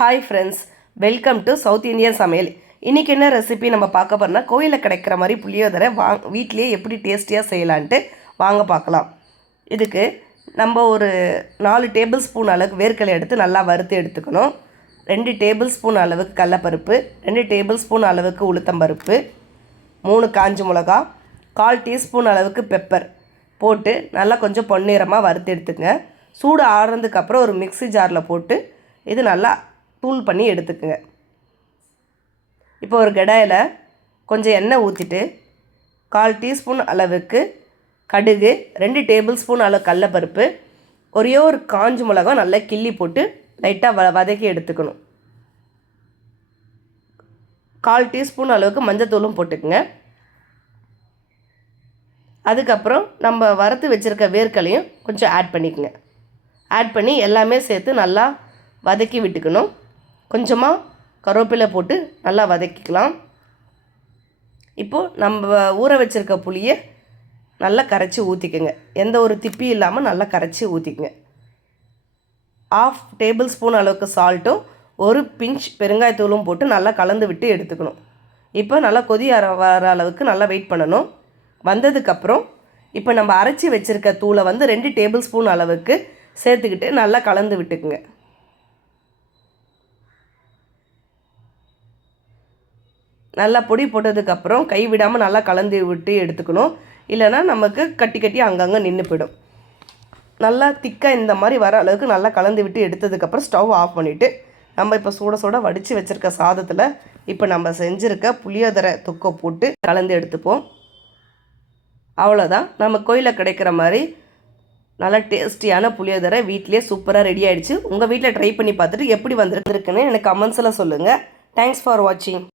Hi friends, welcome to south Indian சமையல். இன்றைக்கி என்ன ரெசிபி நம்ம பார்க்க போகிறோம்னா, கோயிலில் கிடைக்கிற மாதிரி புளியோதரை வீட்லேயே எப்படி டேஸ்டியாக செய்யலான்ட்டு வாங்க பார்க்கலாம். இதுக்கு நம்ம ஒரு 4 டேபிள் ஸ்பூன் அளவுக்கு வேர்க்கடலை எடுத்து நல்லா வறுத்து எடுத்துக்கணும். 2 டேபிள் ஸ்பூன் அளவுக்கு கடலைப்பருப்பு, 2 டேபிள் ஸ்பூன் அளவுக்கு உளுத்தம்பருப்பு, 3 காஞ்ச மிளகா, 1/4 டீஸ்பூன் அளவுக்கு பெப்பர் போட்டு நல்லா கொஞ்சம் பொன்னிறமாக வறுத்து எடுத்துக்கங்க. சூடு ஆறுனதுக்கப்புறம் ஒரு மிக்ஸி ஜாரில் போட்டு இது நல்லா தூள் பண்ணி எடுத்துக்குங்க. இப்போ ஒரு கடாயில் கொஞ்சம் எண்ணெய் ஊற்றிட்டு 1/4 டீஸ்பூன் அளவுக்கு கடுகு, 2 டேபிள் ஸ்பூன் அளவு கடலைப்பருப்பு, ஒரே ஒரு காஞ்ச மிளகா நல்லா கிள்ளி போட்டு லைட்டாக வதக்கி எடுத்துக்கணும். 1/4 டீஸ்பூன் அளவுக்கு மஞ்சத்தூளும் போட்டுக்குங்க. அதுக்கப்புறம் நம்ம வறுத்து வச்சுருக்க வேர்க்கடலையும் கொஞ்சம் ஆட் பண்ணிக்கோங்க. ஆட் பண்ணி எல்லாமே சேர்த்து நல்லா வதக்கி விட்டுக்கணும். கொஞ்சமாக கருவேப்பிலை போட்டு நல்லா வதக்கிக்கலாம். இப்போது நம்ம ஊற வச்சுருக்க புளியை நல்லா கரைச்சி ஊற்றிக்குங்க. எந்த ஒரு திப்பி இல்லாமல் நல்லா கரைச்சி ஊற்றிக்குங்க. 1/2 டேபிள் ஸ்பூன் அளவுக்கு சால்ட்டும் ஒரு பிஞ்ச் பெருங்காயத்தூளும் போட்டு நல்லா கலந்து விட்டு எடுத்துக்கணும். இப்போ நல்லா கொதி வர அளவுக்கு நல்லா வெயிட் பண்ணணும். வந்ததுக்கப்புறம் இப்போ நம்ம அரைச்சி வச்சுருக்க தூளை 2 டேபிள் ஸ்பூன் அளவுக்கு சேர்த்துக்கிட்டு நல்லா கலந்து விட்டுக்குங்க. நல்லா பொடி போட்டதுக்கப்புறம் கை விடாமல் நல்லா கலந்து விட்டு எடுத்துக்கணும். இல்லைனா நமக்கு கட்டி கட்டி அங்கங்கே நின்று போயிடும். நல்லா திக்காக இந்த மாதிரி வர அளவுக்கு நல்லா கலந்து விட்டு எடுத்ததுக்கப்புறம் ஸ்டவ் ஆஃப் பண்ணிவிட்டு நம்ம இப்போ சூட வடித்து வச்சுருக்க சாதத்தில் இப்போ நம்ம செஞ்சுருக்க புளியோதரை தொக்கை போட்டு கலந்து எடுத்துப்போம். அவ்வளோதான், நம்ம கோயிலில் கிடைக்கிற மாதிரி நல்லா டேஸ்டியான புளியோதரை வீட்டிலே சூப்பராக ரெடி ஆகிடுச்சு. உங்கள் வீட்டில் ட்ரை பண்ணி பார்த்துட்டு எப்படி வந்திருக்குன்னு எனக்கு கமெண்ட்ஸில் சொல்லுங்கள். தேங்க்ஸ் ஃபார் வாட்சிங்.